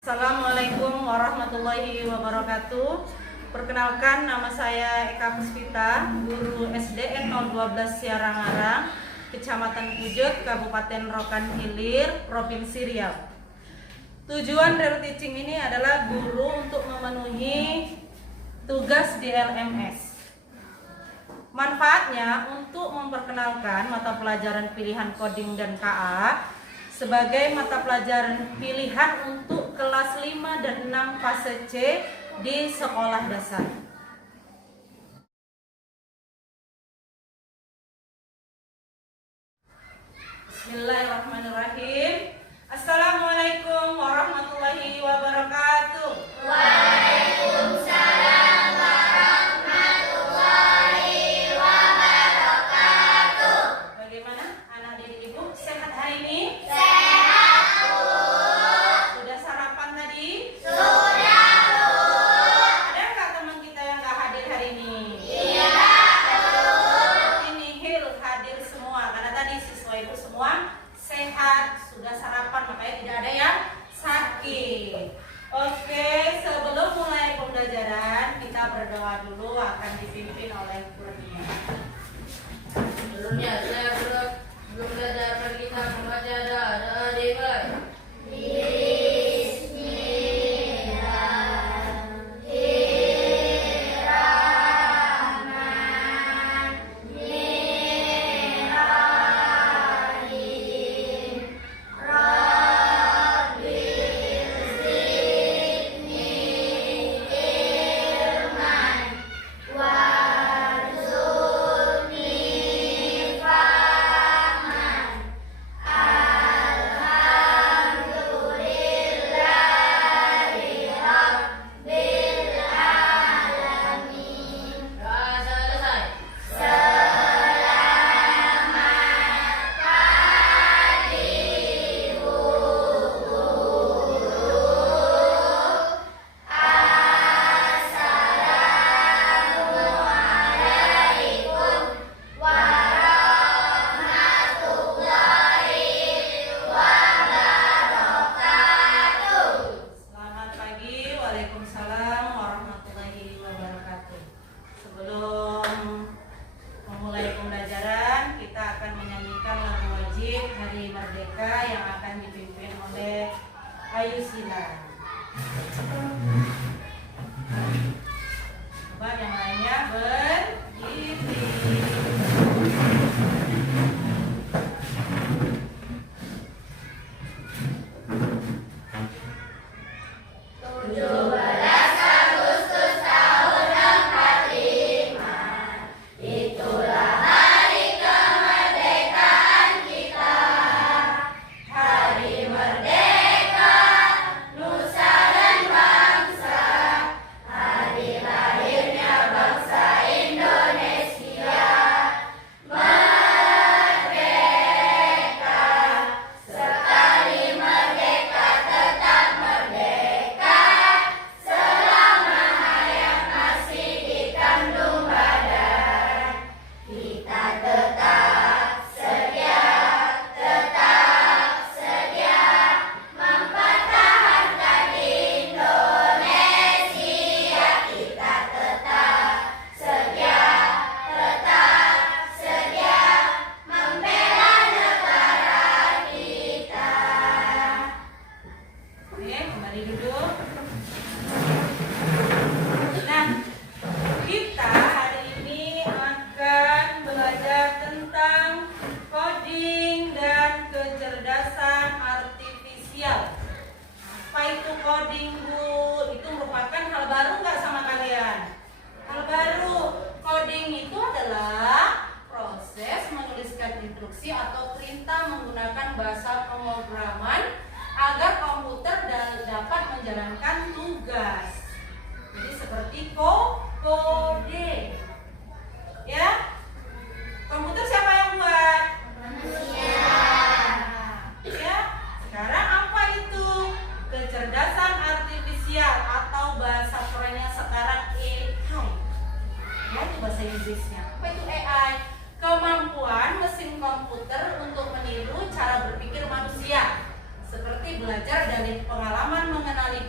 Assalamualaikum warahmatullahi wabarakatuh. Perkenalkan, nama saya Eka Puspita, guru SDN 012 Siarangarang, Kecamatan Pujut, Kabupaten Rokan Hilir, Provinsi Riau. Tujuan dari teaching ini adalah guru untuk memenuhi tugas di LMS. Manfaatnya untuk memperkenalkan mata pelajaran pilihan coding dan KA sebagai mata pelajaran pilihan untuk kelas 5 dan 6 fase C di sekolah dasar. Bismillahirrahmanirrahim. Assalamualaikum warahmatullahi wabarakatuh. Waalaikumsalam warahmatullahi wabarakatuh. Bagaimana anak didik ibu, sehat hari ini? Sehat, Bu. Sudah sarapan tadi? Sudah, Bu. Ada nggak teman kita yang nggak hadir hari ini? Iya, Bu. Ini nihil hadir semua karena tadi siswa ibu semua sehat, sudah sarapan, makanya tidak ada yang sakit. Oke, sebelum mulai pembelajaran kita berdoa dulu, akan dipimpin oleh Kurnia. Sebelumnya saya belum belajar kita membaca doa dimulai. Doa selesai. Selamat pagi, waalaikumsalam warahmatullahi wabarakatuh. Sebelum memulai pembelajaran, kita akan menyanyikan lagu wajib Hari Merdeka yang akan dipimpin oleh Ayu Sila. Coba yang lainnya berdiri. Oke, kembali duduk. Nah, kita hari ini akan belajar tentang coding dan kecerdasan artifisial. Apa itu coding, Bu? Itu merupakan hal baru nggak sama kalian? Hal baru. Coding itu adalah proses menuliskan instruksi atau perintah menggunakan bahasa pemrograman agar komputer dapat menjalankan tugas. Jadi seperti kode. Ya? Komputer siapa yang buat? Manusia. Ya. Sekarang apa itu? Kecerdasan artifisial atau bahasa kerennya sekarang AI. Ya, itu bahasa Inggrisnya. Apa itu AI? Kemampuan mesin komputer untuk meniru cara berpikir manusia. Seperti belajar dari pengalaman mengenali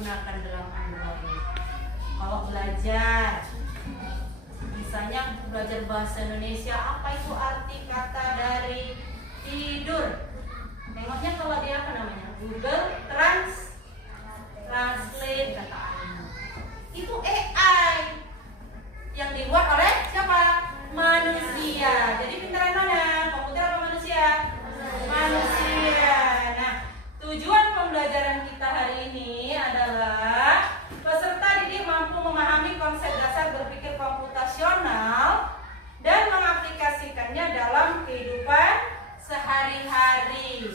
gunakan dalam Android. Kalau belajar, misalnya belajar bahasa Indonesia, apa itu arti kata dari tidur? Tengoknya kalau dia apa namanya? Google Translate kata Aina. Itu AI yang dibuat oleh siapa? Manusia. Jadi pintaran mana? Komputer apa manusia? Manusia. Nah, tujuan pembelajaran kita hari ini adalah peserta didik mampu memahami konsep dasar berpikir komputasional dan mengaplikasikannya dalam kehidupan sehari-hari.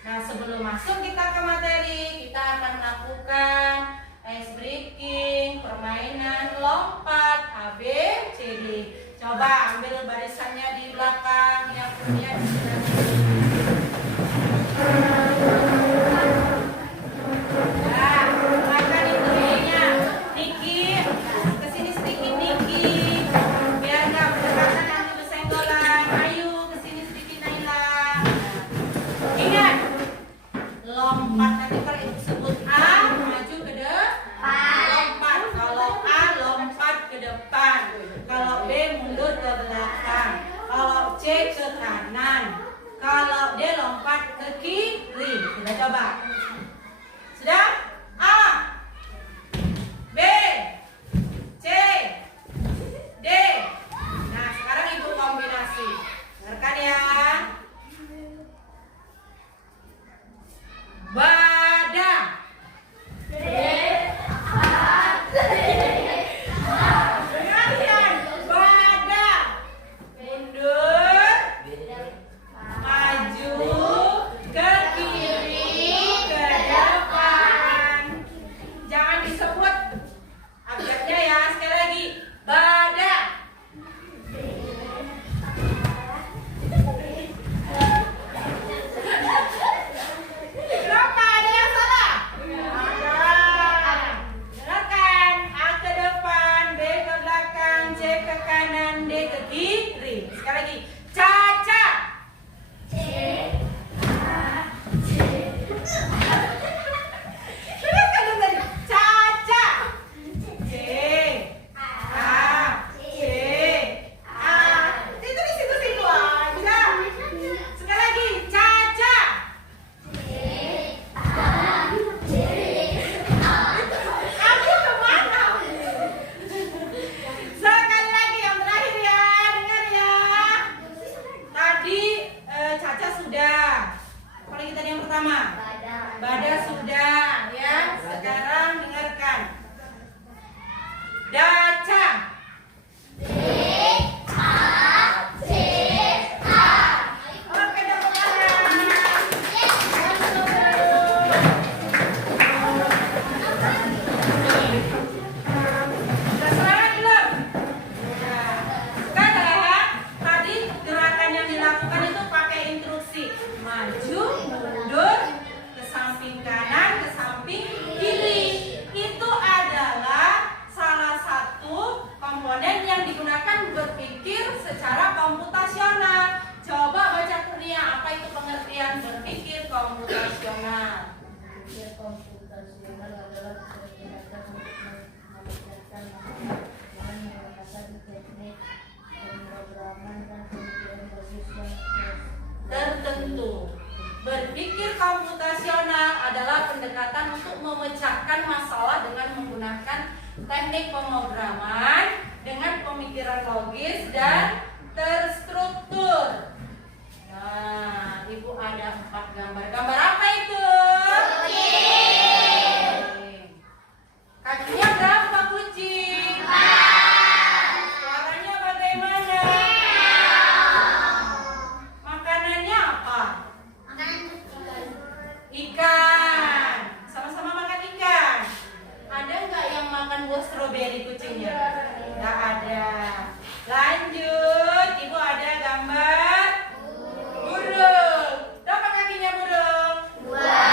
Nah, sebelum masuk kita ke materi, kita akan melakukan ice breaking, permainan lompat A B C D. Coba ambil barisannya di belakang, yang punya di sebelah kiri. Nah, makan itu nya. Niki, kesini sedikit Niki. Biar nggak berdekatan nanti bersenggolan. Ayo kesini sedikit Naila. Ingat, lompat nanti kalau itu sebut A, maju ke depan. Lompat. Kalau A, lompat ke depan. Kalau B, mundur ke belakang. Kalau C, ke kanan. Kalau D, lompat ke kiri. Sudah coba? Sudah? A, B, C, D. Nah, sekarang ibu kombinasi. Dengarkan ya. Badan. Dengarkan. Badan. Mundur. Maju. Ke kiri. Ke depan. Jangan disebut abjadnya ya. Sekali lagi. Badan. Kenapa? Ada yang salah? Ada. Dengarkan. A ke depan, B ke belakang, C ke kanan, D ke kiri. Sekali lagi. Caca. Dengarkan yang tadi. Caca. C. A. C. A. Itu di situ-situ aja. Sekali lagi. Caca. Kamu kemana? Sekali lagi yang terakhir ya, dengar ya. Tadi Caca sudah. Apalagi tadi yang pertama? Badan sudah ya. Sekarang dengarkan. Daca. Oke, tepuk tangan. Sudah semangat belum? Nah, sekarang tadi gerakan yang dilakukan itu pakai instruksi maju, mundur, ke samping kanan, ke samping kiri. Itu adalah salah satu komponen yang digunakan berpikir secara komputasional. Coba baca Kurnia, apa itu pengertian berpikir komputasional? Berpikir komputasional adalah tindakan untuk memecahkan dengan menggunakan teknik pemrograman dan pemikiran logis yang Tertentu. Berpikir komputasional adalah pendekatan untuk memecahkan masalah dengan menggunakan teknik pemrograman dengan pemikiran logis dan terstruktur. Nah, Ibu ada 4 gambar. Gambar apa itu? Kucing. Kakinya berapa kucing? 4. Suaranya bagaimana? Makanannya apa? Ikan. Sama-sama makan ikan. Ada nggak yang makan buah stroberi kucingnya? Nggak ada. Lanjut, Ibu ada gambar burung. Berapa kakinya burung? 2.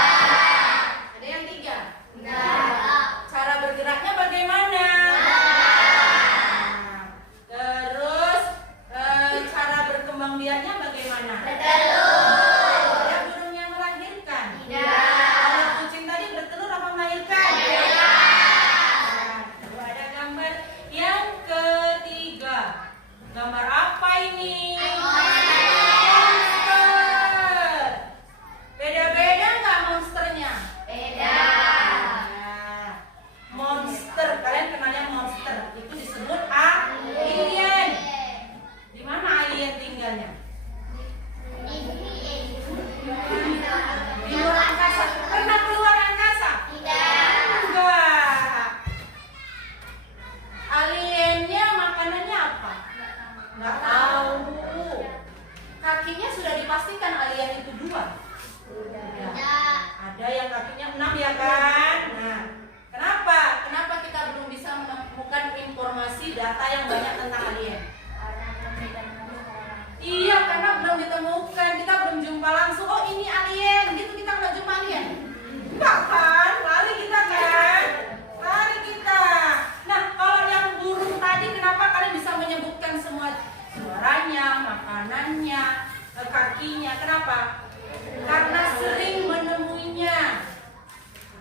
data yang banyak tentang alien? Iya, karena belum ditemukan, kita belum jumpa langsung. Oh ini alien, gitu kita nggak jumpa alien. Enggak kan? Lari kita kan? Lari kita. Nah, kalau yang burung tadi, kenapa kalian bisa menyebutkan semua suaranya, makanannya, kakinya? Kenapa? Karena sering menemuinya.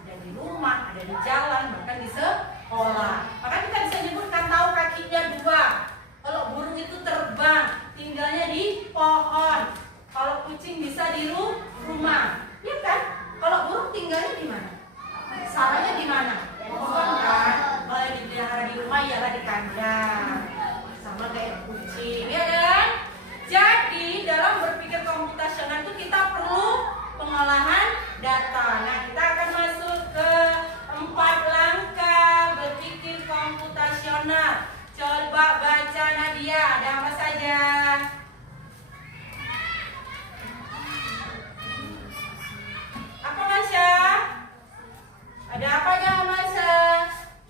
Ada di rumah, ada di jalan, bahkan di sekolah. Maka kita bisa nyebutkan tahu kakinya 2. Kalau burung itu terbang, tinggalnya di pohon. Kalau kucing bisa di rumah, ya kan? Kalau burung tinggalnya di mana? Sarangnya di mana? Pohon kan? Kalau yang dipelihara di rumah ialah di kandang, sama kayak kucing, ya kan? Jadi dalam berpikir komputasional itu kita perlu pengolahan data. Nah, kita akan masuk ke 4 langkah berpikir komputasional. Coba baca Nadia, ada apa saja? Apa Masya? Ada apa aja Masya?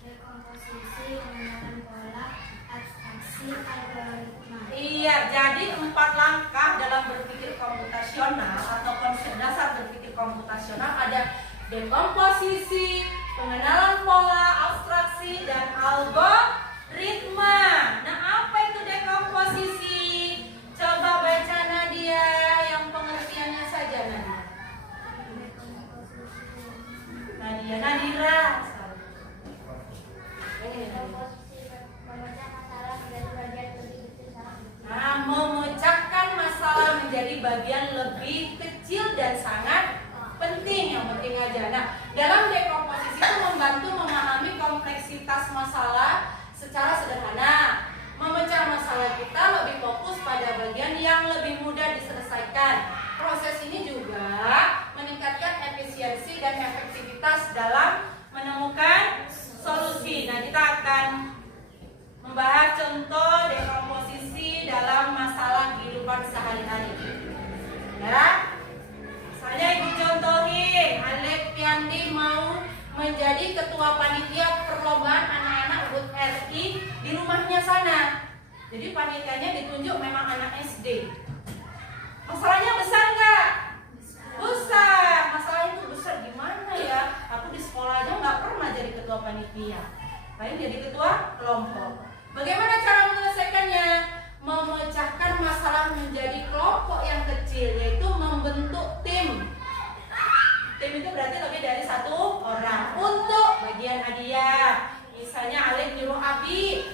Dekomposisi, pengenalan pola, abstraksi, algoritma. Iya, jadi 4 langkah dalam berpikir komputasional atau konsep dasar berpikir komputasional ada dekomposisi, pengenalan pola, abstraksi, dan algoritma. Nah, apa itu dekomposisi? Coba baca Nadia, yang pengertiannya saja Nadia. Nadira. Memecah masalah menjadi bagian lebih kecil sangat kecil. Nah, memecahkan masalah menjadi bagian lebih kecil dan sangat penting, yang penting aja. Nah, dalam dekomposisi itu membantu memahami kompleksitas masalah secara sederhana. Memecah masalah kita lebih fokus pada bagian yang lebih mudah diselesaikan. Proses ini juga meningkatkan efisiensi dan efektivitas dalam menemukan solusi. Nah, kita akan membahas contoh dekomposisi dalam masalah kehidupan sehari-hari. Ya, misalnya ibu contohin, Alep Piandi mau menjadi ketua panitia perlombaan anak-anak HUT RI di rumahnya sana. Jadi panitianya ditunjuk memang anak SD. Masalahnya besar nggak? Besar. Masalahnya itu besar gimana ya? Aku di sekolah aja nggak pernah jadi ketua panitia. Lain jadi ketua kelompok. Bagaimana cara menyelesaikannya? Memecahkan masalah menjadi kelompok yang kecil, yaitu membentuk tim. Tim itu berarti lebih dari 1 orang. Untuk bagian hadiah, misalnya Alif nyuruh Abi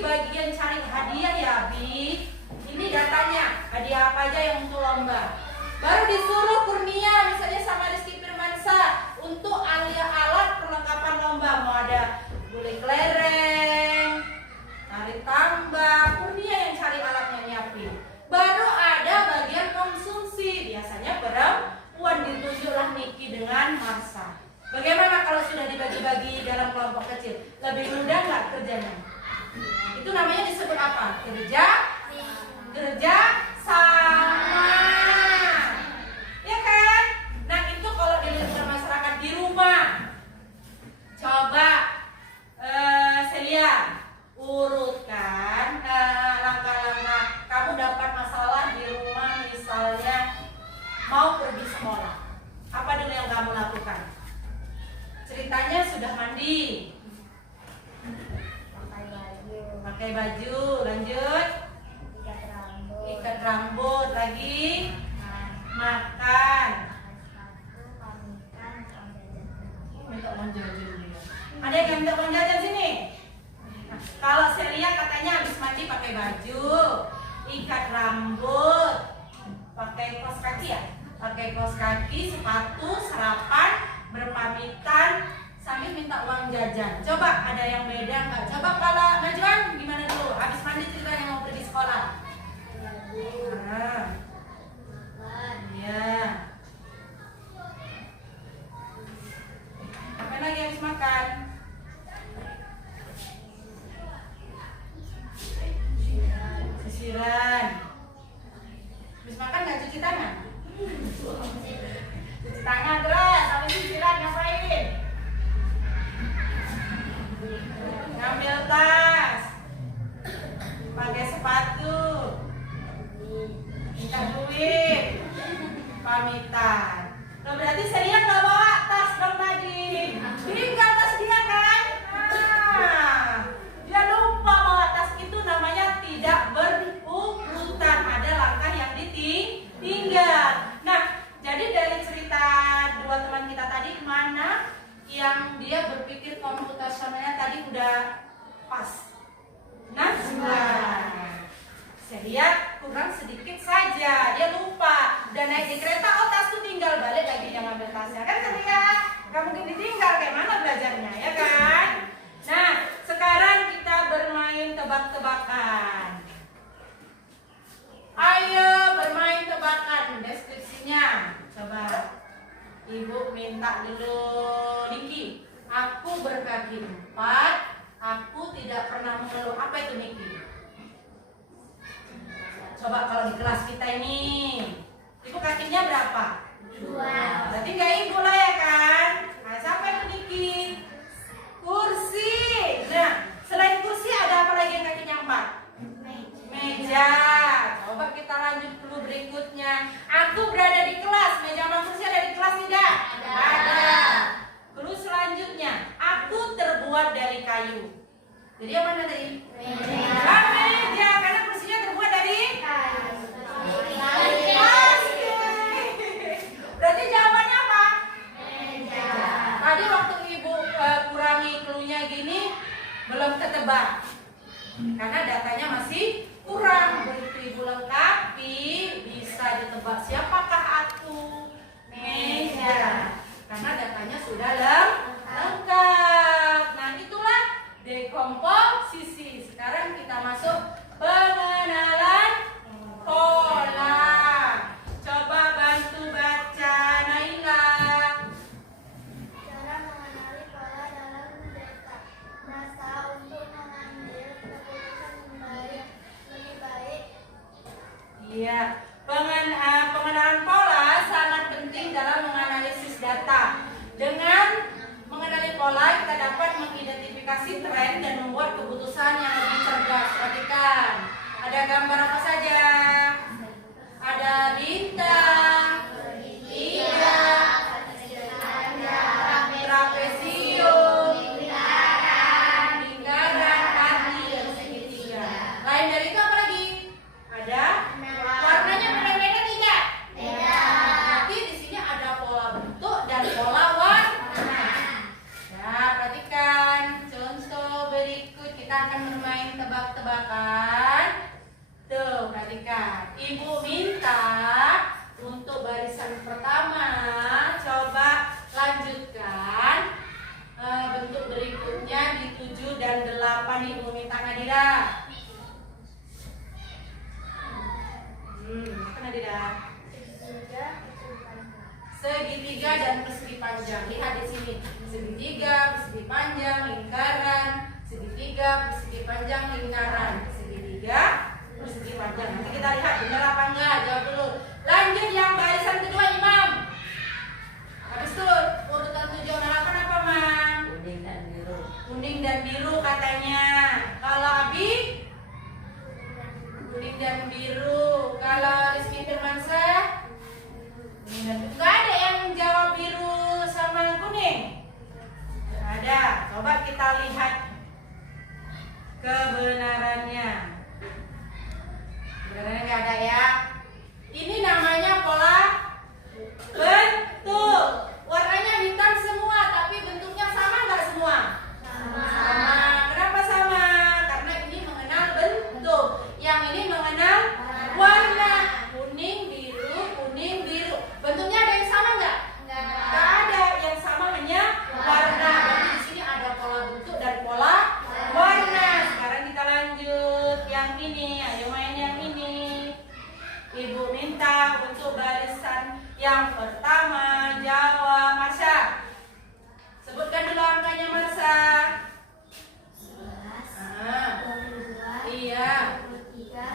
bagian cari hadiah ya Abi. Ini datanya, hadiah apa aja yang untuk lomba. Baru disuruh Kurnia misalnya sama Rizky Firmansyah untuk alat perlengkapan lomba. Mau ada gulai kelereng, tarik tambang, Kurnia yang cari alatnya nyiapin. Baru ada bagian konsumsi, biasanya perempuan, ditunjuklah Niki dengan Marsha. Bagaimana kalau sudah dibagi-bagi dalam kelompok kecil? Lebih mudah nggak kerjanya? Itu namanya disebut apa? Kerja sama. Ya kan? Nah, itu kalau di lingkungan masyarakat di rumah. Coba Celia urutkan langkah-langkah kamu dapat masalah di rumah, misalnya mau pergi sekolah. Apa dulu yang kamu lakukan? Ceritanya sudah mandi, pakai baju, lanjut ikat rambut, lagi makan, minta uang jajan dia. Ada yang minta uang jajan sini? Nah, kalau Celia katanya habis mandi pakai baju, ikat rambut, pakai kaos kaki ya, pakai kaos kaki, sepatu, sarapan, berpamitan sambil minta uang jajan. Coba ada yang beda nggak? Coba kalau Najwan gimana dulu? Habis mandi ceritanya mau pergi sekolah. Nah, iya. Apa lagi habis makan? Sisiran. Habis makan nggak cuci tangan? Cuci tangan terus, habis sisiran ngapain? Ngambil tas. sudah pas? 69. Saya lihat kurang sedikit saja, dia lupa. Udah naik di kereta, oh tas tuh tinggal, balik lagi dia ngambil tasnya. Kan terlihat, gak mungkin ditinggal, kayak mana belajarnya, ya kan? Nah, sekarang kita bermain tebak-tebakan. Ayo bermain tebakan, deskripsinya. Coba, Ibu minta dulu, Niki. Aku berkaki 4, aku tidak pernah mengeluh. Apa itu Niki? Coba kalau di kelas kita ini, Ibu kakinya berapa? 2. Berarti nggak Ibu lah ya kan? Nah, siapa itu Niki? Kursi. Nah, selain kursi ada apa lagi yang kakinya 4? Meja. Coba kita lanjut dulu berikutnya. Aku berada di kelas. Meja sama kursi ada di kelas tidak? Ada. Lalu selanjutnya, aku terbuat dari kayu. Jadi apa tadi? Meja. Meja, karena kursinya terbuat dari Kayu. pasti. Berarti jawabannya apa? Meja. Tadi waktu Ibu kurangi cluenya gini belum ketebak. Karena datanya masih kurang. Begitu Ibu lengkapi bisa ditebak siapakah aku? Meja. Karena datanya sudah lengkap. Nah, itulah dekomposisi. Sekarang kita masuk pengenalan pola. Coba bantu baca Naila. Cara mengenali pola dalam data. Nasa untuk mengambil keputusan lebih baik. Iya, pengenalan pola sangat penting dalam menganalisis data. Dengan mengenali pola, kita dapat mengidentifikasi tren dan membuat keputusan yang lebih cerdas. Perhatikan, ada gambar apa saja? Ada bintang, tiga, trapesium, lingkaran, hati, dan segitiga. Lain dari itu apa lagi? Ada warnanya beda-beda tidak? Berarti di sini ada pola bentuk dan pola warna. Nah, perhatikan contoh berikut, kita akan bermain tebak-tebakan. Tuh, perhatikan. Ibu minta untuk barisan pertama, coba lanjutkan bentuk berikutnya di 7 dan 8. Ibu minta Nadira. Apa Nadira? Segitiga dan persegi panjang. Lihat di sini. Segitiga, persegi panjang, lingkaran. Segitiga, persegi panjang, lingkaran. Segitiga, persegi panjang. Nanti kita lihat benar apa enggak. Jawab dulu. Lanjut yang barisan kedua, Imam. Habis itu urutan 7 sama 8 apa, Mam? Kuning dan biru. Kuning dan biru katanya. Kalau Abi? Kuning dan biru. Kalau Rizky Firmansyah? Kuning dan biru. Gak ada yang jawab biru sama kuning? Gak ada. Coba kita lihat kebenarannya. Kebenarannya gak ada ya. Ini namanya pola bentuk. Warnanya hitam semua, tapi bentuknya sama nggak semua? Sama. Kenapa sama? Karena ini mengenal bentuk, yang ini mengenal warna. Kuning, biru. Bentuknya ada yang sama nggak? Nggak ada. Yang sama hanya warna. Berarti di sini ada pola bentuk dan pola warna. Sekarang kita lanjut yang ini. Ayo main yang ini. Ibu minta untuk barisan yang pertama jawab Marsha. Sebutkan dulu angkanya Marsha. 11, 22, Iya. 23,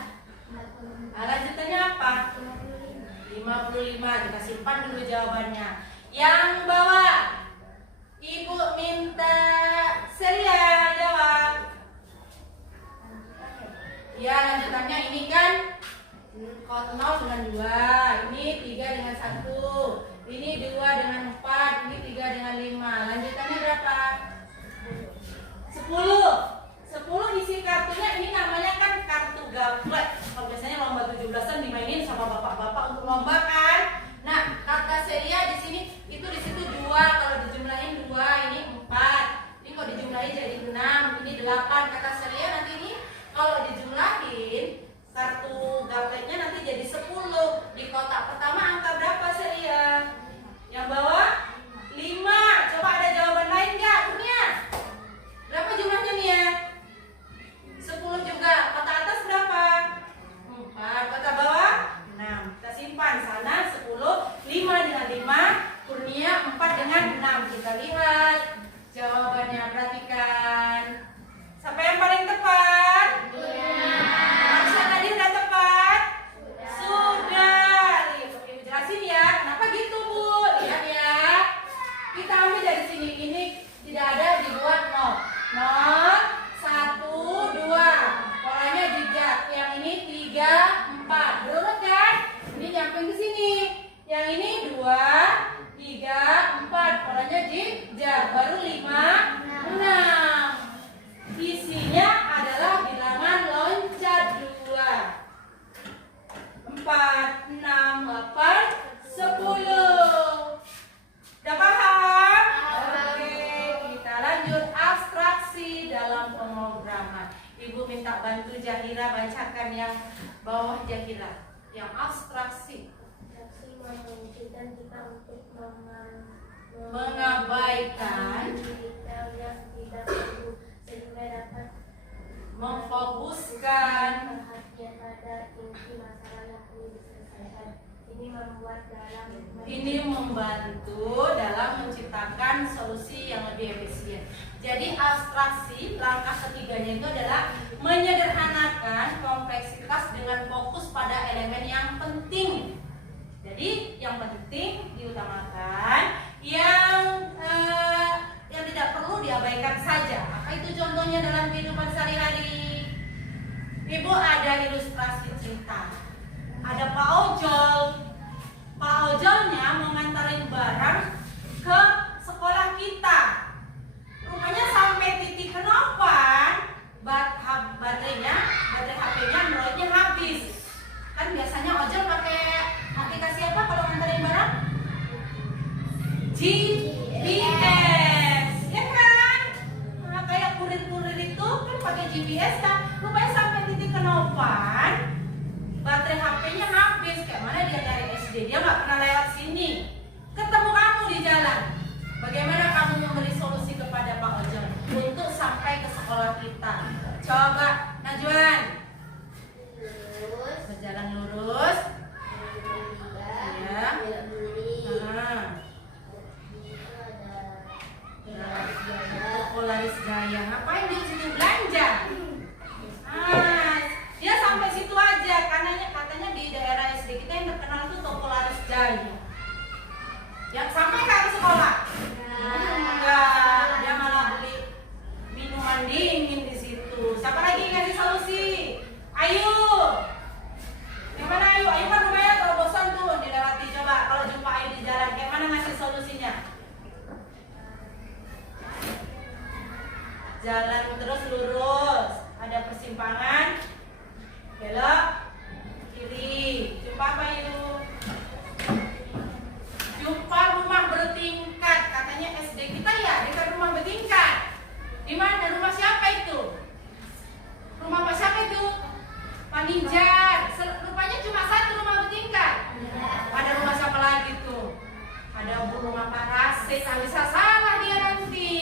44, Lanjutannya apa? 55. Kita simpan dulu jawabannya. Yang bawah, Ibu minta Celia jawab. Ya, lanjutannya ini kan 0 dengan 2, ini 3 dengan 1. 8 kata Celia nanti ini kalau dijumlahin kartu gapletnya nanti jadi 10. Di kotak pertama angka berapa Celia? Yang bawah 5. Coba ada jawaban lain nggak? Kurnia? Berapa jumlahnya nih ya? 10 juga. Kotak atas berapa? 4. Kotak bawah 6. Kita simpan sana 10. 5 dengan 5. Kurnia 4 dengan 6. Kita lihat jawabannya, perhatikan. Siapa yang paling tepat? Marsha tadi udah tepat? Sudah. Ibu jelasin ya, kenapa gitu Bu? Lihat ya. Kita ambil dari sini, ini tidak ada dibuat 0. 0, 1, 2. Polanya jejak. Yang ini 3, 4. Berurut kan? Ini nyamping ke sini. Yang ini 2, 3, 4. Polanya jejak. Baru 5, 6. Isinya adalah bilangan loncat 2. 4, 6, 8, 10. Udah paham? Oke, kita lanjut abstraksi dalam pemrograman. Ibu minta bantu Jahira bacakan yang bawah Jahira, yang abstraksi. Abstraksi mewujudkan kita untuk Mengabaikan, detail yang tidak perlu sehingga dapat memfokuskan, perhatian pada inti masalah yang perlu diselesaikan. Ini membantu dalam menciptakan solusi yang lebih efisien. Jadi abstraksi langkah ketiganya itu adalah menyederhanakan kompleksitas dengan fokus pada elemen yang penting. Jadi yang penting diutamakan, yang tidak perlu diabaikan saja. Apa itu contohnya dalam kehidupan sehari-hari? Ibu ada ilustrasi cerita. Ada Pak Ojol. Pak Ojolnya mau ngantarin barang ke sekolah kita. Rupanya sampai titik kenopan, baterai HP-nya Android-nya habis. Kan biasanya ojol pakai aplikasi apa kalau ngantarin barang? GPS, ya kan? Nah, kayak kurir-kurir itu kan pakai GPS kan. Rupanya sampai titik kenopan, baterai HP-nya habis. Kayak mana dia dari SD? Dia nggak pernah lewat sini. Ketemu kamu di jalan. Bagaimana kamu memberi solusi kepada Pak Ojol untuk sampai ke sekolah kita? Coba, Najwan. Berjalan lurus. Ya. Polaris Jaya. Ngapain di situ belanja? Dia sampai situ aja. Katanya di daerah SD kita yang terkenal itu toko Laris Jaya. Yang sampai ke sekolah? Enggak. Dia malah beli minuman dingin di situ. Siapa lagi ngasih solusi? Ayu. Yang mana Ayu? Ayu kan rumahnya terobosan tuh dilewati. Coba kalau jumpa Ayu di jalan, kayak mana ngasih solusinya? Jalan terus lurus, ada persimpangan, belok kiri. Jumpa apa Ayu? Jumpa rumah bertingkat. Katanya SD kita ya dekat rumah bertingkat. Di mana? Rumah siapa itu? Rumah Pak siapa itu? Pak Ninja. Rupanya cuma satu rumah bertingkat. Ada rumah siapa lagi tuh? Ada rumah Pak Rasid. Bisa salah dia nanti.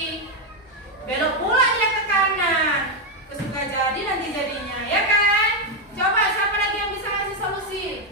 Belok pula dia ke kanan. Kesuka jadi nanti jadinya, ya kan? Coba siapa lagi yang bisa ngasih solusi?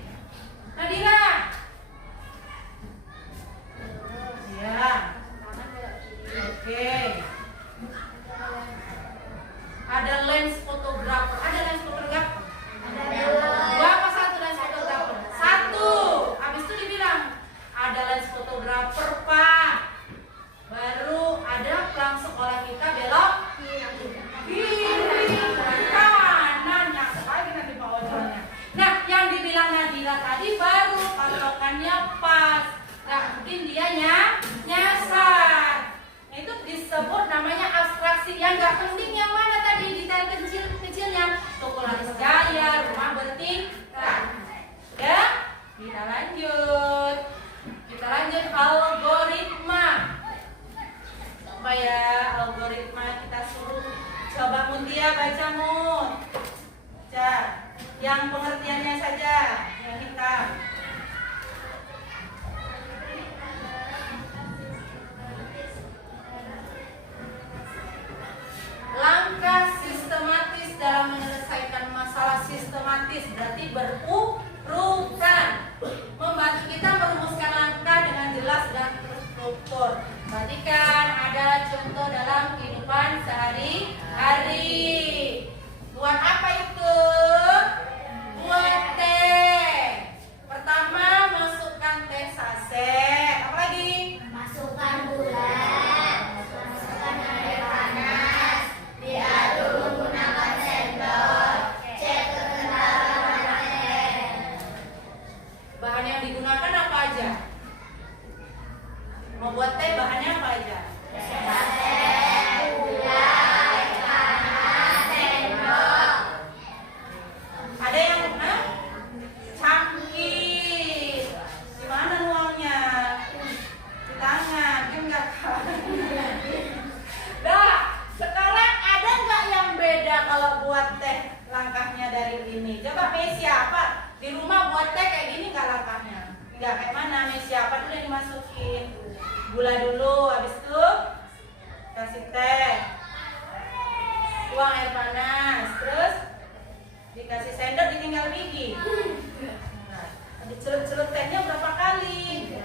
baca mood. Baca. Yang pengertiannya saja, yang hitam. Langkah sistematis dalam menyelesaikan masalah sistematis berarti berurutan. Membantu kita merumuskan langkah dengan jelas dan terstruktur. Perhatikan ada contoh dalam kehidupan sehari-hari. Buat apa itu? Buat teh. Pertama masukkan teh saset. Apa lagi? Masukkan gula, masukkan air panas, diaduk menggunakan sendok, cek kekentalan teh. Bahan yang digunakan apa aja? Membuat teh bahannya apa aja? Gula, air panas, sendok. Ada yang cangkir. Di mana uangnya? Di tangan, kan nggak tahu. Dah, sekarang ada nggak yang beda kalau buat teh langkahnya dari ini? Coba Messi apa? Di rumah buat teh kayak gini nggak langkahnya? Nggak kayak mana? Messi apa dulu yang dimasukin? Gula dulu, habis itu kasih teh, tuang air panas, terus dikasih sendok, ditinggal gigi. Nah, dicelup-celup tehnya berapa kali?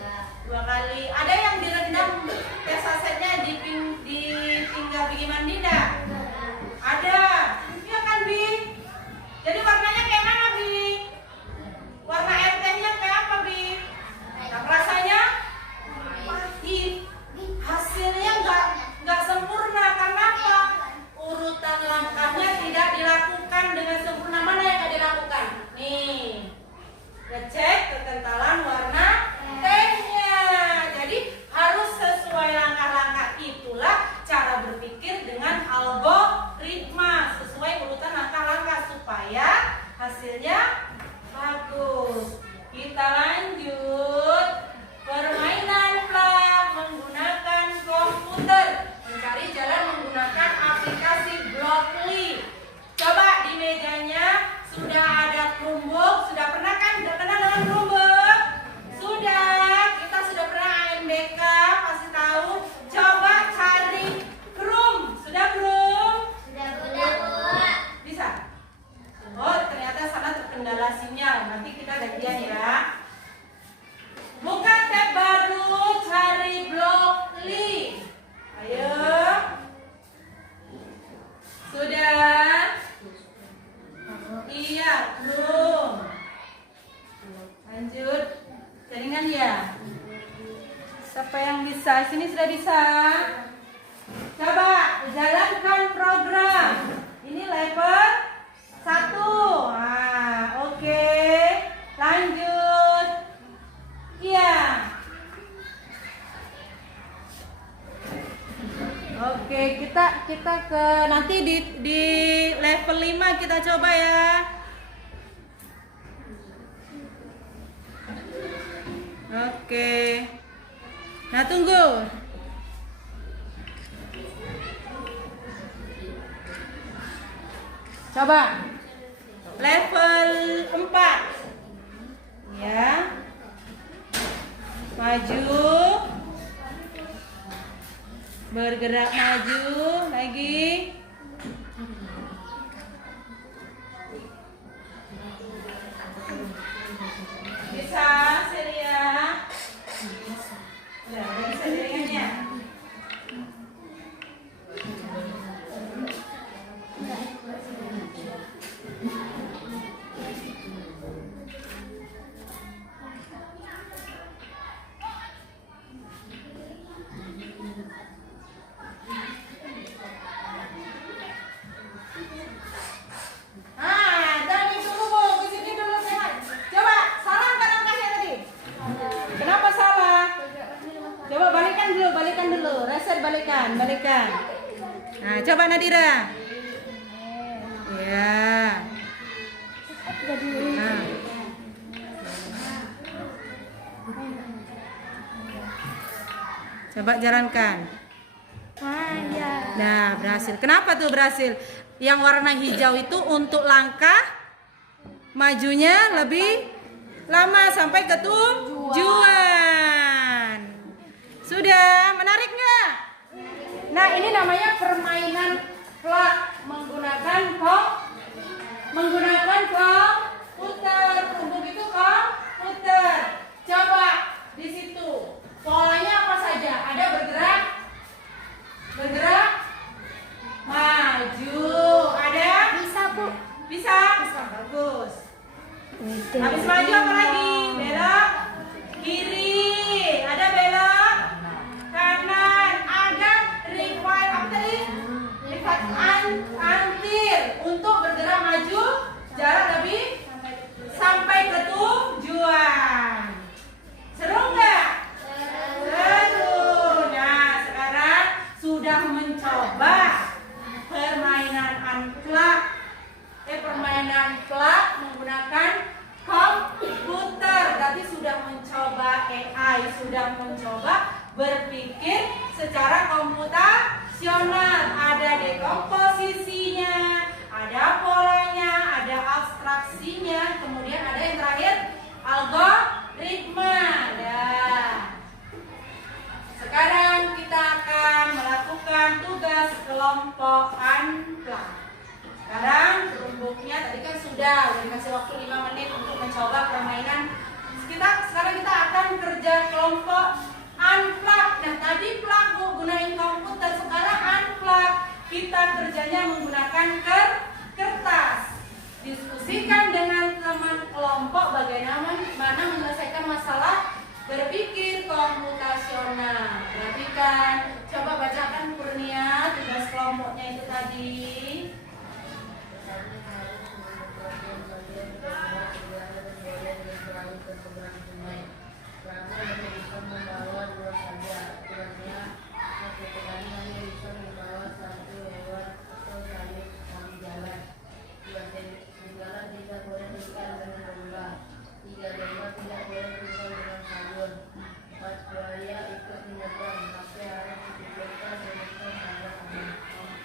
2 kali. Ada yang direndam teh sasetnya ditinggal Bigi mandi enggak? Ada. Iya kan Bi? Jadi warnanya kayak mana Bi? Warna air tehnya kayak apa Bi? Nah, rasanya pahit. Hasilnya nggak sempurna. Karena apa? Urutan langkahnya tidak dilakukan dengan sempurna. Mana yang nggak dilakukan? Nih, ngecek kekentalan warna tehnya. Jadi harus sesuai langkah-langkah. Itulah cara berpikir dengan algoritma, sesuai urutan langkah-langkah supaya hasilnya bagus. Kita lanjut. Permainan plak menggunakan komputer. Mencari jalan menggunakan aplikasi Blockly. Coba di mejanya sudah ada Chromebook. Sudah pernah kan? Sudah kenal dengan Chromebook? Sudah. Kita sudah pernah ANBK. Pasti tahu. Coba cari Chrome. Sudah belum? Sudah, Bu. Bisa? Oh, ternyata sana terkendala sinyal. Nanti kita gantian ya. Buka tab baru, cari Blockly. Ayo. Sudah? Iya, belum. Lanjut. Jaringan ya? Siapa yang bisa? Sini sudah bisa? Coba jalankan program. Ini level 1. Nah, oke. Lanjut. Iya. Oke, kita ke nanti di level 5 kita coba ya. Oke. Nah, tunggu. Coba. Level 4. Ya. Maju. Bergerak maju lagi. Bisa Celia? Udah bisa jaringannya. Balikan. Nah, coba Nadira. Ya. Nah. Coba jalankan. Ya. Nah, berhasil. Kenapa tuh berhasil? Yang warna hijau itu untuk langkah majunya lebih lama sampai ke tujuan. Sudah menarik nggak? Nah, ini namanya permainan plak menggunakan komputer. Untuk itu komputer. Coba di situ. Polanya apa saja? Ada bergerak, maju. Ada? Bisa, Bu. Bisa? Bagus. Habis maju apa lagi? Belok kiri. Ada belok kanan. Ada rewind apa tadi? Rewind antir. Untuk bergerak maju jarak lebih sampai ke tujuan. Seru nggak? Seru. Nah, sekarang sudah mencoba permainan plak menggunakan komputer. Berarti sudah mencoba AI, sudah mencoba berpikir secara komputasional. Ada dekomposisinya, ada polanya, ada abstraksinya, kemudian ada yang terakhir algoritma. Nah, sekarang kita akan melakukan tugas kelompokan plak. Sekarang rumputnya tadi kan sudah dikasih waktu 5 menit untuk mencoba permainan. Sekarang kita akan kerja kelompok unplug. Nah, tadi plug gunain komputer, sekarang unplug. Kita kerjanya menggunakan kertas. Diskusikan dengan teman kelompok bagaimana menyelesaikan masalah berpikir komputasional. Perhatikan, coba bacakan Kurnia tugas kelompoknya itu tadi.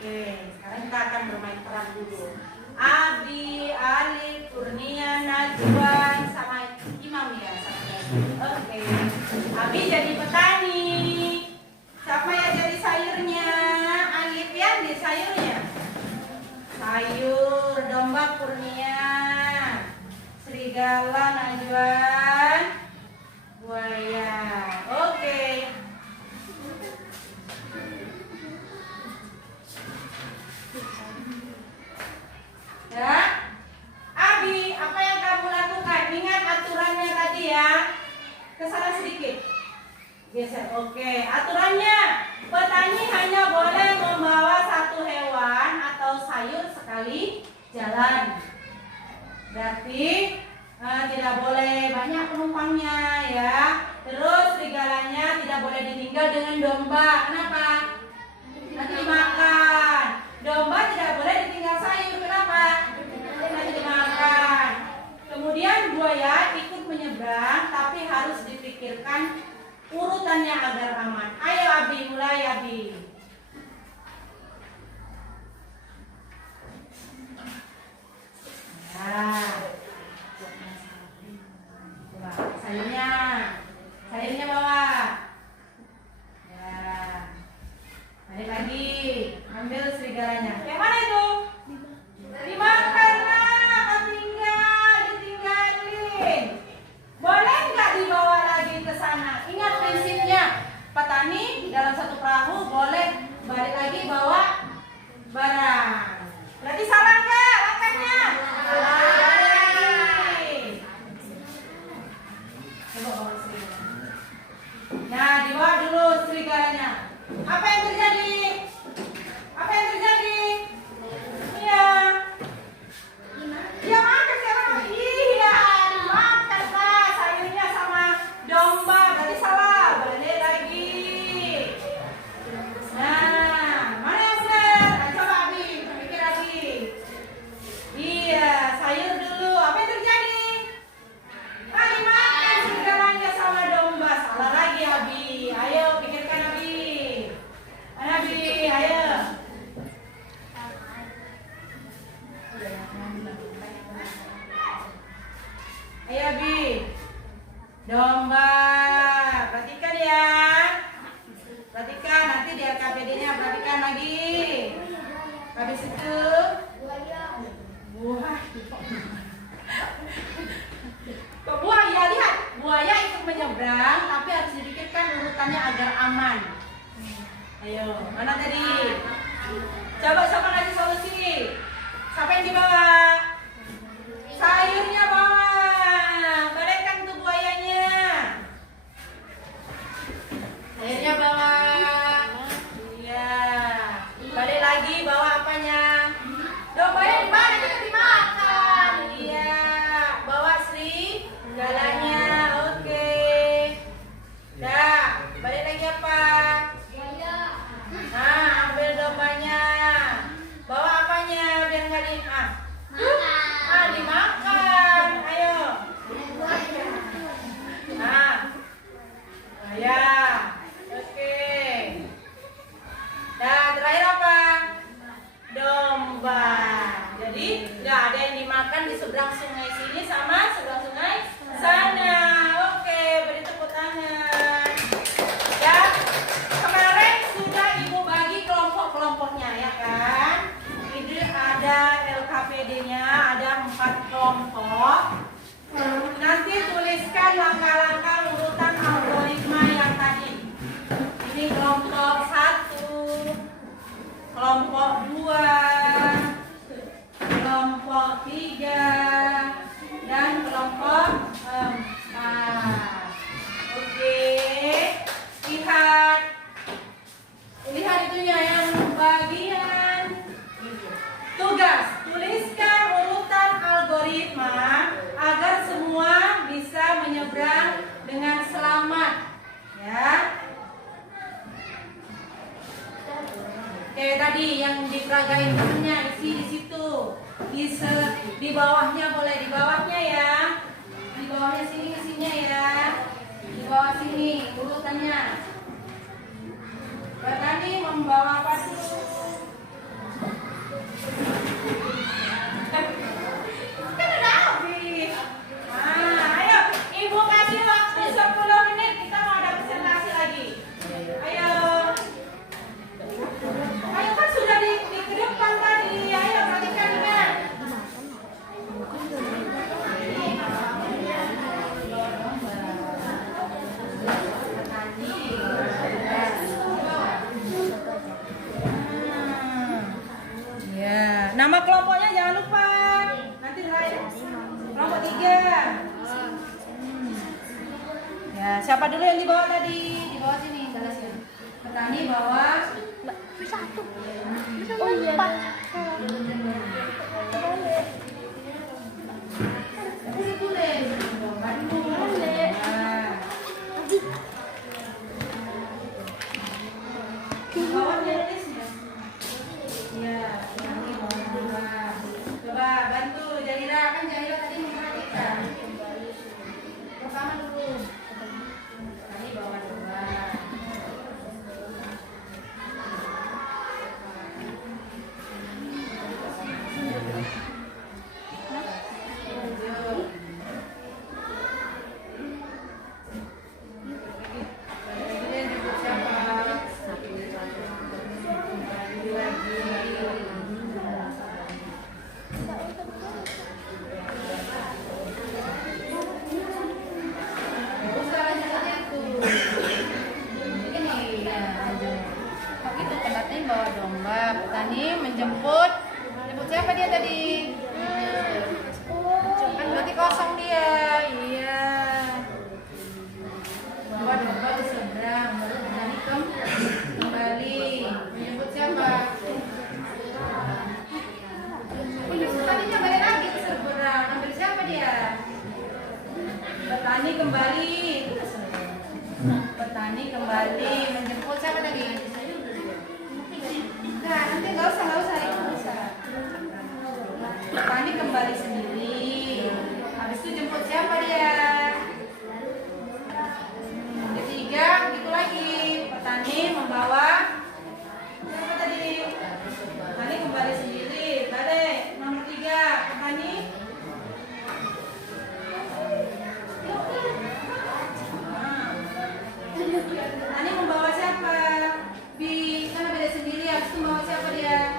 Oke, sekarang kita akan bermain peran dulu. Abi, Ali, Kurnia, Najwan, sama Imam ya. Oke. Abi jadi petani. Siapa yang jadi sayurnya? Alif ya di sayurnya. Sayur, domba Kurnia, serigala Najwan, buaya. Oke. Ya, Abi, apa yang kamu lakukan? Ingat aturannya tadi ya. Kesana sedikit. Geser. Oke, aturannya petani hanya boleh membawa 1 hewan atau sayur sekali jalan. Berarti tidak boleh banyak penumpangnya ya. Terus serigalanya tidak boleh ditinggal dengan domba. Kenapa? Nanti dimakan. Domba tidak boleh ditinggal sayur. Kenapa? Nanti dimakan. Kemudian buaya ikut menyeberang, tapi harus dipikirkan urutannya agar aman. Ayo Abi, mulai Abi. Nah, coba sayurnya bawa. Ya, balik lagi, ambil serigalanya. Yang mana itu? Dimakan lah, ditinggalin. Boleh nggak dibawa lagi ke sana? Ingat prinsipnya, petani dalam 1 perahu boleh balik lagi bawa barang. Berarti salah nggak langkahnya? Salah lagi. Coba bawa serigala. Nah, dibawa dulu serigalanya. Apa yang terjadi? Habis itu buah. Buaya, lihat. Buaya ikut menyeberang, tapi harus dipikirkan urutannya agar aman. Ayo, mana tadi? Coba siapa ngasih solusi? Siapa yang dibawa? Sayurnya bawa. Balikkan tuh buayanya. Sayurnya bawa. Iya. Balik lagi bawa apanya? Dombanya di mana? Kita dimakan. Iya. Bawa Sri galanya. Oke. Dah. Balik lagi apa? Nah, ambil dombanya. Bawa apanya biar nggak di dimakan. Ayo. Nah. Ya. Oke. Nah, terakhir apa? Domba. Jadi nggak ada yang dimakan di seberang sungai sini sama seberang sungai sana. Oke, beri tepuk tangan. Ya, kemarin sudah ibu bagi kelompok-kelompoknya ya kan? Ini ada LKPD-nya, ada 4 kelompok. Nanti tuliskan langkah-langkah urutan algoritma yang tadi. Ini kelompok 1, kelompok 2, kelompok 3, dan kelompok 4. Oke, lihat itunya yang bagian tugas. Tuliskan urutan algoritma agar semua bisa menyeberang dengan selamat. Ya. Kayak tadi yang diperagain temennya isi di situ. Di bawahnya boleh di bawahnya ya. Di bawahnya sini isinya ya. Di bawah sini urutannya. Tadi membawa apa dulu? Kan udah habis. Ayo, ibu kasih waktu 10 menit. Kita mau ada presentasi lagi. Ayo. Ayo kan sudah di depan tadi. Ayo perhatikan dengan. Ya, nama kelompoknya jangan lupa. Nanti lain. Kelompok 3. Ya, siapa dulu yang dibawa tadi? Di bawah sini, salah sini. Petani bawa Satu. Oh iya. 4. tulis. Bawahnya tulisnya. Iya, ini bawah. Coba bantu Jahira, kan Jahira tadi memperhatikan. Pertama dulu. Tadi bawa 2. Bawa domba, petani menjemput siapa dia tadi? Kan berarti kosong dia. Iya. Bawa domba ke seberang, baru petani kembali menjemput siapa? Petaninya balik lagi ke seberang, ambil siapa dia? Petani kembali. Petani kembali menjemput siapa tadi? Nah, nanti nggak usah itu bisa. Petani kembali sendiri. Habis itu jemput siapa dia? Ketiga, begitu lagi. Petani membawa siapa tadi? Petani kembali sendiri. Balik. Nomor 3, petani. Petani membawa siapa? Karena beda sendiri. Habis itu membawa siapa dia?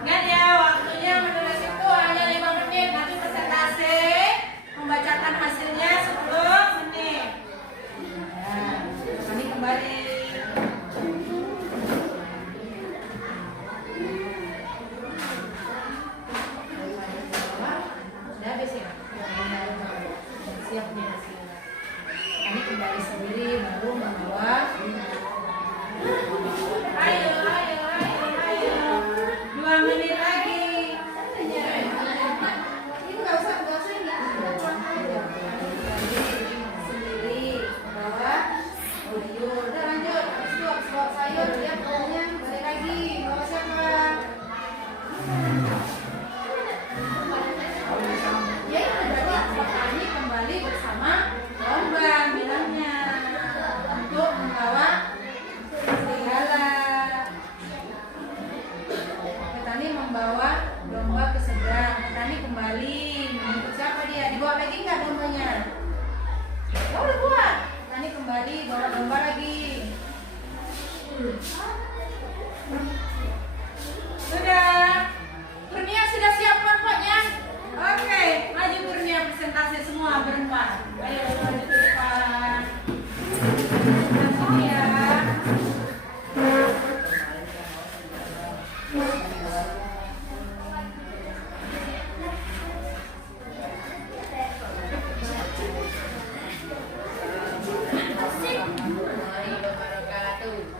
Ingat ya, waktunya menulis itu hanya 5 menit. Nanti presentasi membacakan hasilnya 10 menit. Nah, ini kembali. Sudah habis ya? Siap nih hasilnya. Ini kembali sendiri baru membawa. Ayo, ayo, ayo, ayo. 2 menit lagi. Ini nggak usah ini. Sendiri bawa audio. Udah lanjut. Habis itu habis bawa sayur dia pokoknya balik lagi. Bawa siapa? Ya itu berarti petani kembali bersama lomba bilangnya untuk membawa serigala. Petani membawa domba ke seberang. Petani kembali menjemput siapa dia? Dibawa lagi nggak dombanya? Ya udah buat. Petani kembali bawa domba lagi. Sudah. Kurnia sudah siap kelompoknya? Oke, maju Kurnia presentasi semua berempat. Ayo maju ke depan. Sini ya.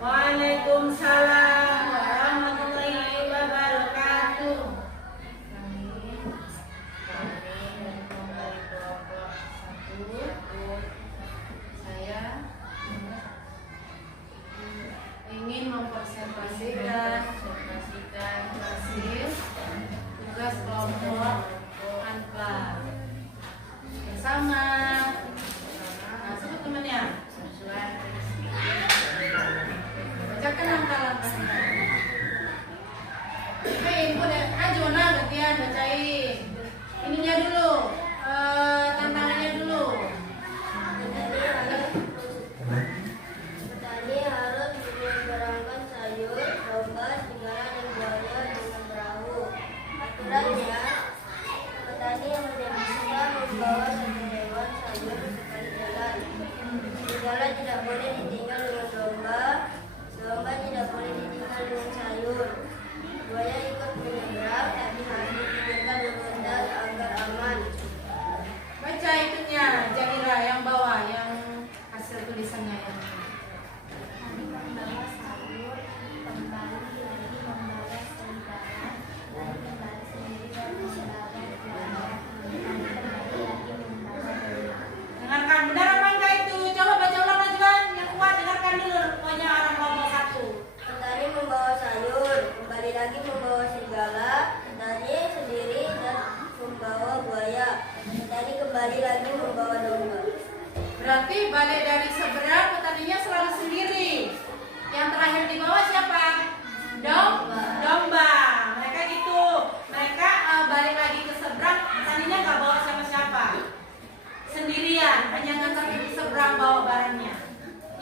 Waalaikumsalam warahmatullahi wabarakatuh. Saya ingin mempresentasikan hasil tugas kelompok Ankla bersama. Nah, sebut temannya. Bacakan langkah-langkahnya. Info deh, Jona gantian bacain. Ininya dulu, tantangannya dulu. Petani harus menyeberangkan sayur, domba, serigala, dan buaya dengan perahu. Aturannya, petani hanya bisa membawa satu hewan sayur sekali jalan. Serigala tidak boleh ditinggal dengan domba, domba tidak boleh ditinggal dengan sayur. Buaya ikut menyeberang, tapi harus dipinggirkan mengendal agar aman. Baca itunya, Jahira yang bawah, yang hasil tulisannya yang Kami membawa sayur, kembali lagi membawa serigala, lalu kembali sendiri dan membawa buaya, kami kembali lagi membawa domba. dengarkan benar apa enggak itu? Coba baca ulang Najwan yang kuat, dengarkan dulu pokoknya orang kelompok 1. Petani membawa sayur, kembali lagi membawa serigala, petani sendiri dan membawa buaya, petani kembali lagi membawa domba. Berarti balik dari seberang petaninya selalu sendiri. Yang terakhir di bawah siapa? Domba. Mereka gitu. Mereka balik lagi ke seberang, petaninya nggak bawa siapa-siapa. Sendirian, hanya ngantar di seberang bawa barangnya.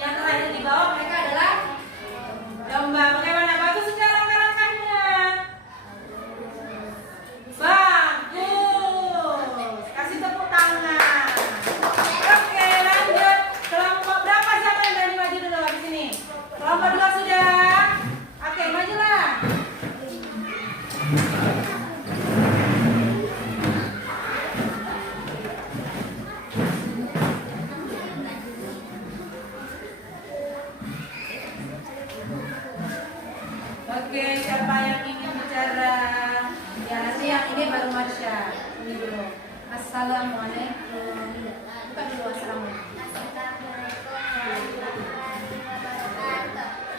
Yang terakhir di bawah mereka adalah domba. Bagaimana? Bagus sudah langkah-langkahnya. Bagus. Kasih tepuk tangan. Oke, lanjut. Kelompok berapa siapa yang berani maju dulu habis ini? Kelompok 2 sudah. Oke, majulah. Oke, siapa yang ingin bicara? Ya, nanti yang ini baru Marsha. Ini dulu. Assalamualaikum. Bukan dulu, assalamualaikum.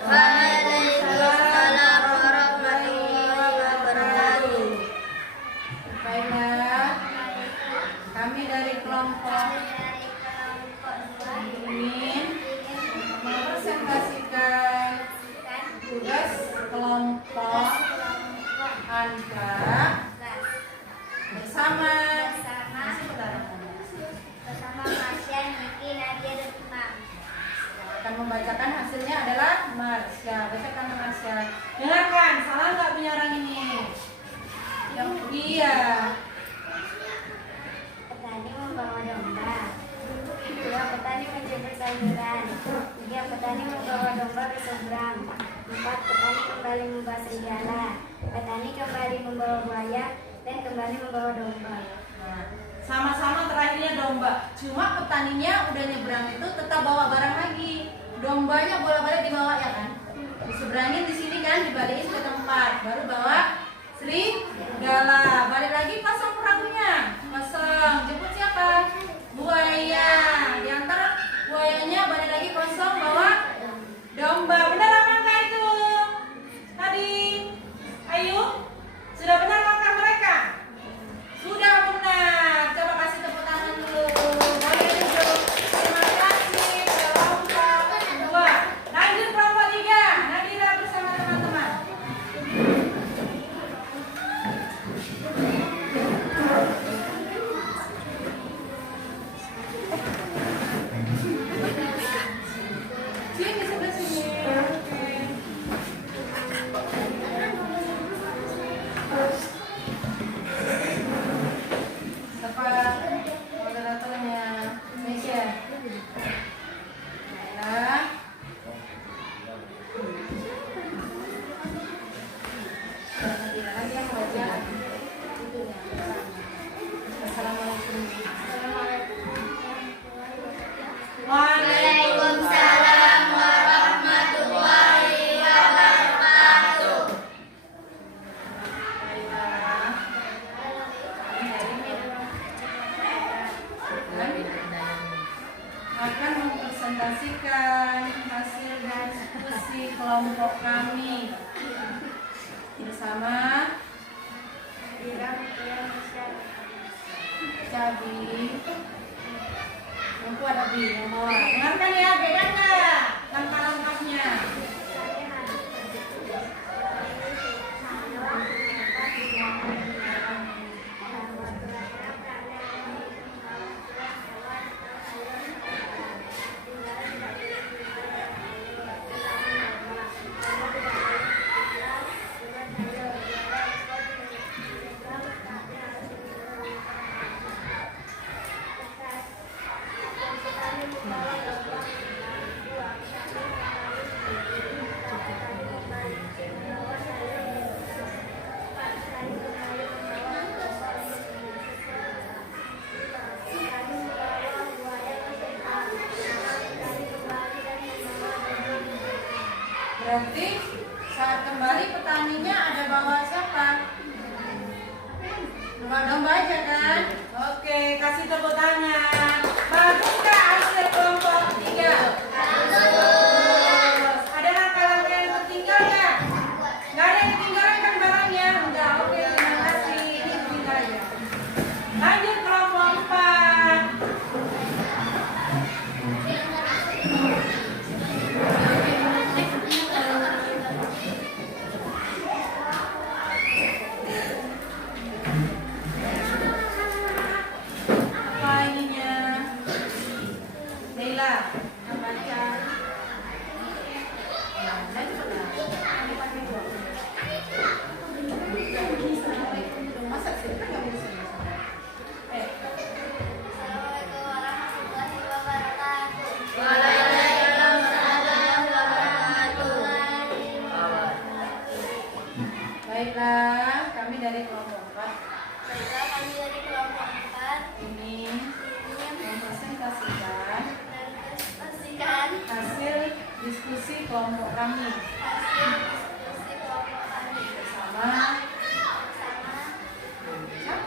Waalaikumsalam warahmatullahi wabarakatuh. Baiklah, kami dari kelompok ingin mempresentasikan tugas kelompok Anka bersama Bersama Masya, Niki, Nadia, dan Imam. ke seberang. 4. Petani kembali membawa serigala. Petani kembali membawa buaya dan kembali membawa domba. Nah, sama-sama terakhirnya domba. Cuma petaninya udah nyebrang itu tetap bawa barang lagi. Dombanya bolak-balik dibawa ya kan? Diseberangin di sini kan, dibalikin ke tempat. Baru bawa serigala. Balik lagi pasang perahunya. Pasang. Jemput siapa? Buaya. Diantar buayanya balik lagi kosong bawa domba. Benar apa enggak itu? Tadi. Ayo. Sudah benar langkah mereka? Sudah benar. Coba kasih tepuk tangan dulu. Boleh duduk. Terima kasih. Kelompok 2. Lanjut kelompok 3. Nadira bersama teman-teman. Sini sebelah sini. Siapa moderatornya? Mesya. Nah. Lagi yang baca. Assalamualaikum. Waalaikumsalam warahmatullahi wabarakatuh. Akan mempresentasikan hasil diskusi kelompok kami bersama Cabi. Yang ada di yang bawah. Dengarkan ya, beda nggak langkah-langkahnya? Berarti saat kembali petaninya ada bawa siapa? Bawa domba aja kan? Oke, kasih tepuk tangan. Bagus nggak hasil kelompok 3? Bagus. Ada langkah-langkah yang tertinggal nggak? Nggak ada yang ketinggalan kan barangnya? Enggak. Oke, terima kasih. Ini tinggal aja. Lanjut kelompok 4. Apa ininya? Leila, yang baca. Masa sih kita nggak bisa? Assalamualaikum warahmatullahi wabarakatuh. Waalaikumsalam warahmatullahi Baiklah, kami dari kelompok 4 Baiklah, kami dari kelompok 4 ini ini mempresentasikan mempresentasikan hasil diskusi kelompok kami hasil diskusi kelompok kami bersama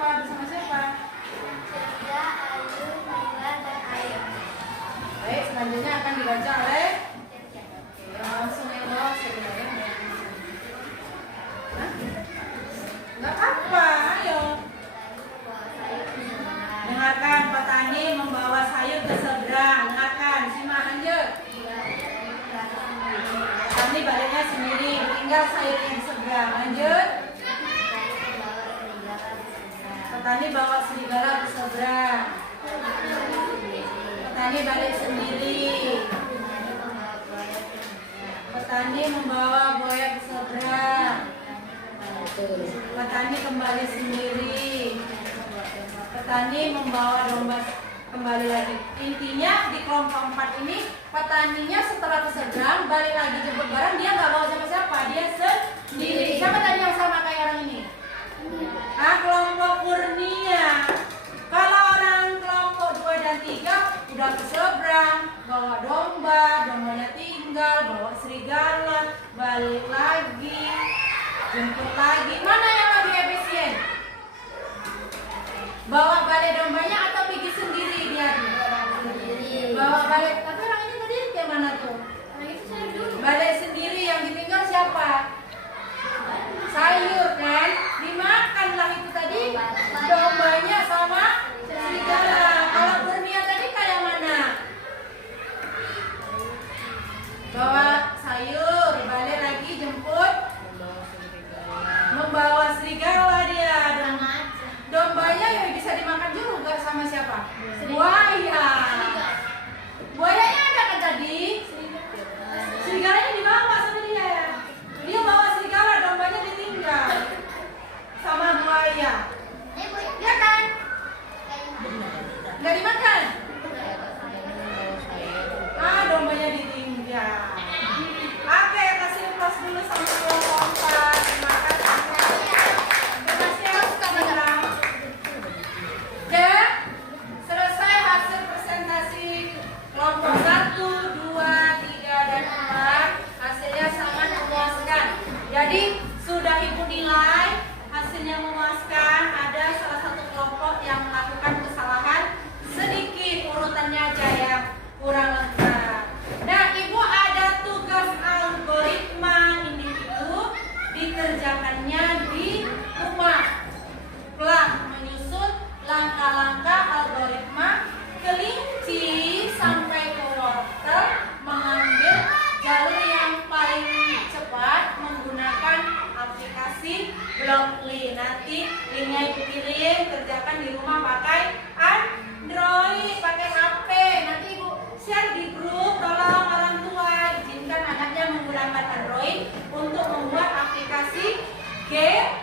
bersama siapa? Cendra, Ayu, Nila, dan Ayu. Baik, selanjutnya akan dibaca oleh langsung yang bawah sebenarnya. Hah? Nggak apa-apa, ayo. Dengarkan, petani membawa sayur ke seberang. Dengarkan, simak lanjut. Petani baliknya sendiri, tinggal sayurnya di seberang. Lanjut. Petani bawa serigala ke seberang. Petani balik sendiri. Petani membawa buaya ke seberang. Petani kembali sendiri. Petani membawa domba Kembali lagi. Intinya di kelompok 4 ini petaninya setelah keseberang balik lagi jemput barang, dia nggak bawa siapa-siapa, dia sendiri. Siapa tadi yang sama kayak orang ini? Kelompok Kurnia. Kalau orang kelompok 2 dan 3 udah keseberang, bawa domba, dombanya tinggal, bawa serigala, balik lagi, jemput lagi. Mana yang lebih efisien? Bawa balik dombanya atau pergi sendiri dia? Bawa balik. Tapi orang ini tadi kayak mana tuh? Balik sendiri, yang ditinggal siapa? Sayur kan? Dimakanlah itu tadi dombanya sama serigala. Kalau Kurnia tadi kayak mana? Bawa sayur, balik lagi jemput, membawa serigala dia. Dan dombanya yang bisa dimakan juga sama siapa? Buaya. Buayanya ada kan tadi? Serigalanya dibawa sama dia. Dia bawa serigala, dombanya ditinggal sama buaya. Ya kan? Nggak dimakan? Dombanya ditinggal. Oke, kasih plus dulu sama kelompok 4. Terima kasih. Terima kasih. Ya, selesai hasil presentasi kelompok 1, 2, 3, dan 4. Hasilnya sangat memuaskan. Jadi sudah Ibu nilai hasilnya memuaskan. Ada salah satu kelompok yang melakukan kesalahan sedikit, urutannya aja yang kurang lengkap. Nah, Ibu ada tugas algoritma individu, dikerjakannya di rumah. Telah menyusun langkah-langkah algoritma kelinci sampai ke wortel, mengambil jalur yang paling cepat menggunakan aplikasi Blockly. Nanti linknya Ibu kirim, kerjakan di rumah pakai Android, pakai HP. Nanti Ibu share di grup. Tolong orang tua izinkan anaknya menggunakan Android untuk membuat aplikasi game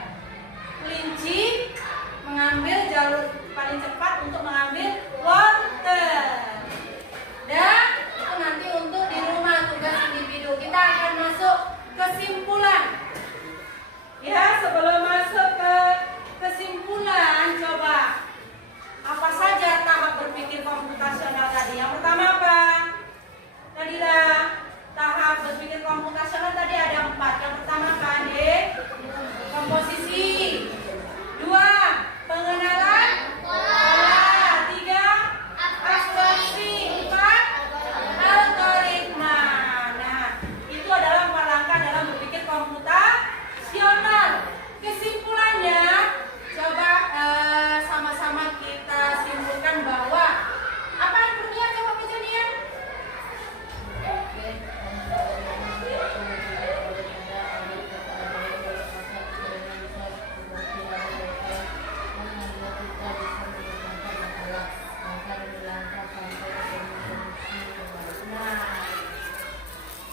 kelinci mengambil jalur paling cepat untuk mengambil wortel. Dan itu nanti untuk di rumah tugas individu. Kita akan masuk kesimpulan. Ya, sebelum masuk ke kesimpulan, coba apa saja tahap berpikir komputasional tadi? Yang pertama apa? Nadira, tahap berpikir komputasional tadi ada 4. Yang pertama apa, Adik? Komposisi. 2, pengenalan pola. 3, abstraksi. 4, algoritma. Nah, itu adalah 4 langkah dalam berpikir komputasional. Kesimpulannya, coba sama-sama kita simpulkan bahwa apa yang Kurnia coba bacain?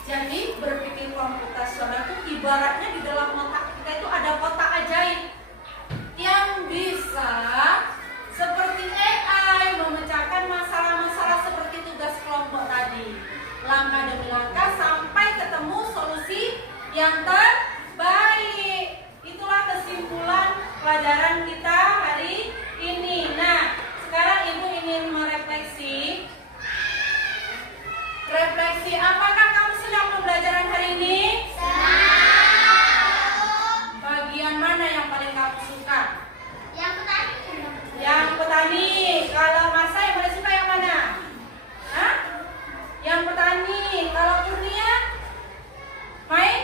Jadi berpikir komputasional itu ibaratnya di dalam otak kita itu ada kotak ajaib yang bisa seperti AI memecahkan masalah-masalah seperti tugas kelompok tadi, langkah demi langkah sampai ketemu solusi yang terbaik. Itulah kesimpulan pelajaran kita hari ini. Nah, sekarang Ibu ingin merefleksi. Refleksi, apakah kamu senang pembelajaran hari ini? Bagian mana yang paling kamu suka? Yang petani. Yang petani. Kalau Masa yang paling suka yang mana? Hah? Yang petani. Kalau Kurnia? Main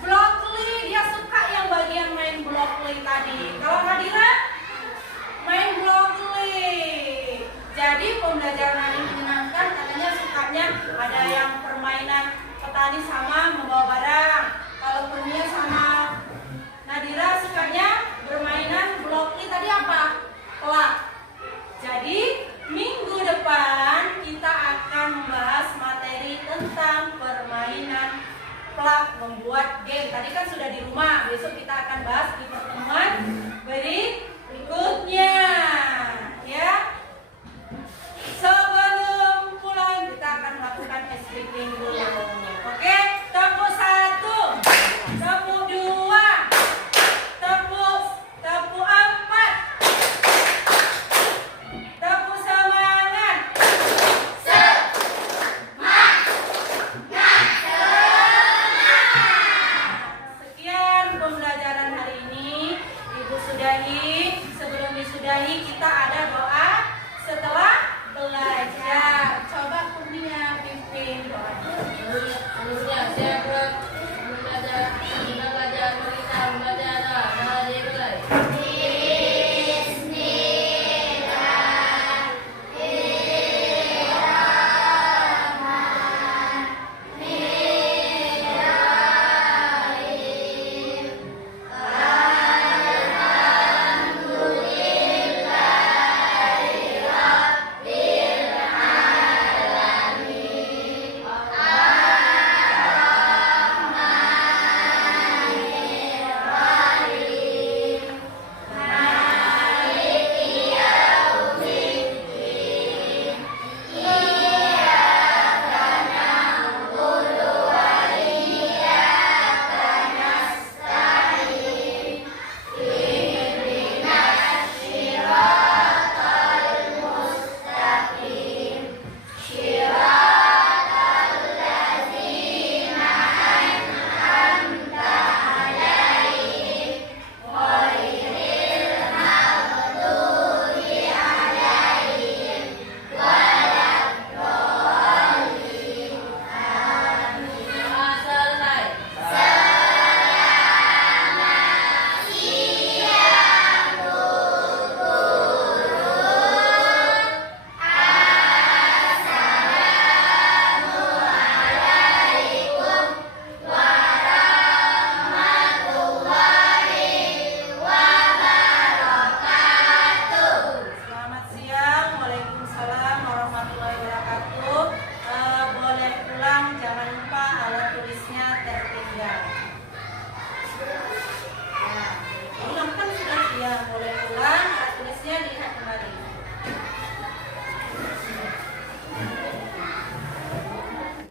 Blockly. Dia suka yang bagian main Blockly tadi. Kalau Nadira? Main Blockly. Jadi pembelajaran hari ini menyenangkan. Katanya sukanya ada yang permainan petani sama membawa barang. Kalau Kurnia sama Nadira sukanya bermainan Blockly tadi apa? Pelak. Jadi minggu depan kita akan membahas materi tentang permainan pelak, membuat game. Tadi kan sudah di rumah, besok kita akan bahas di pertemuan berikutnya.